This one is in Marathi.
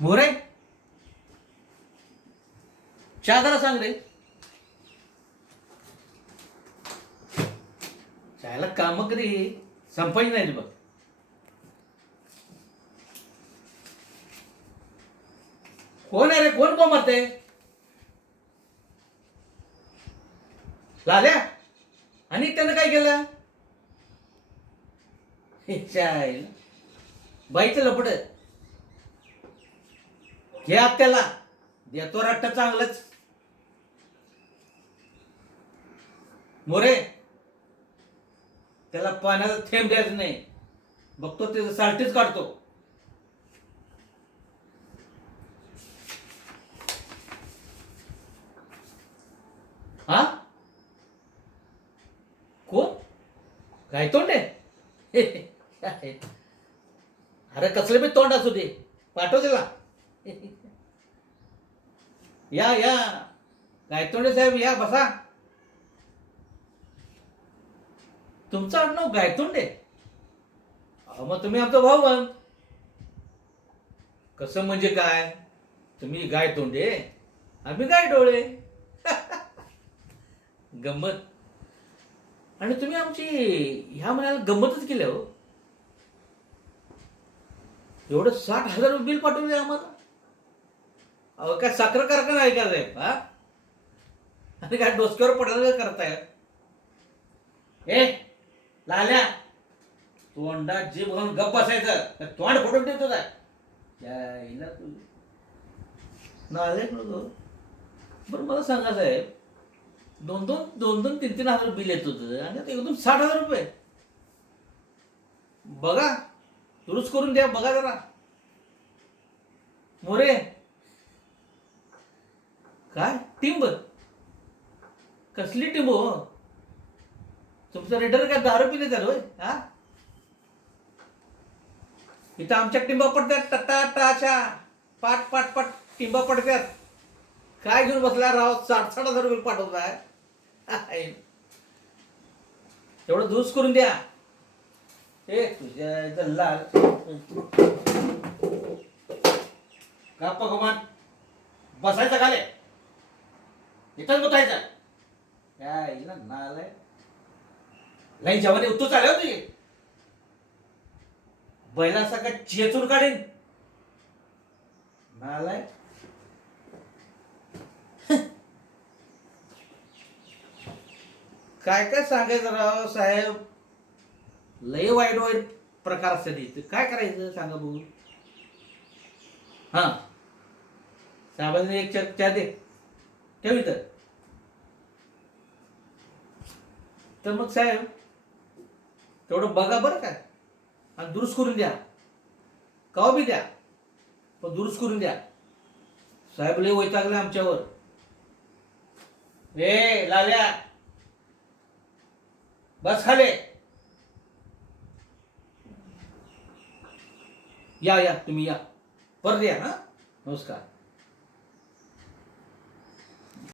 मोरे, चहा जरा सांग रे. चहाला काम कधी संपायची नाही बघ. कोण आहे रे? कोण कोमरते? लाल्या. आणि त्यानं काय केलं? चायला बाईचं लपड घे आत्याला, देतो रट्ट चांगलंच. मोरे, त्याला पाण्याचा थेंब द्यायचं नाही. बघतो त्याचं साल्टीच काढतो. हा, कोण? काय तोंड आहे? अरे कसले बी तोंड असू दे, पाठव त्याला. या या, गायतोंडे साहेब या, बसा. तुमचं आडनाव गायतोंडे? मग तुम्ही आमचा भाऊ बन. कसं म्हणजे काय? तुम्ही गायतोंडे, आम्ही गायडोळे. गंमत. आणि तुम्ही आमची ह्या महिन्याला गंमतच केली हो. एवढं 60,000 बिल पाठवले आम्हाला. अहो, काय साखर कारखाना आहे का साहेब? हा, आणि काय डोसक्यावर पडायला करताय? ए लाल्या, तोंडात जीभ घालून गप्प बसायचं. तोंड फोडून देतो काय? यायला तू नाले बरं. मला सांगा साहेब, दोन दोन 3 हजार बिल येत होतं आणि आता एकदम 60,000 रुपये. बघा, दुरुस्त करून द्या. बघा जरा. मोरे, काय टिंब? कसली टिंब हो? तुमचं रेडर काय दारू पिले झालं होय? हा, इथं आमच्या टिंबा पडतात. टटा टाच्या पाट पाट पाट टिंबा पडतात. काय घेऊन बसला राव? 60,000 रुपये पाठवताय. एवढं दुरुस्त करून द्या. ए तुझ्या इथं लाल गप्पा गुमान बसायचं खाले, इथंच बसायचं. काय ना नालाय, लई जवानी उत्तू चालले होती. बैलासारखा चेचून काढीन. नालाय. काय काय सांगायचं राव साहेब? लय वाईट वाईट प्रकार असतात इथे. काय करायचं सांगा बघू. हा, साहेबांनी एक चहा दे, ठेव इथं. तर मग साहेब तेवढं बघा बरं काय, आणि दुरुस्त करून द्या. कवा बी द्या, पण दुरुस्त करून द्या. साहेब लय वैतागले आमच्यावर. ए लाल्या, बस खाले. या या, तुम्ही या, परत या. हा, नमस्कार.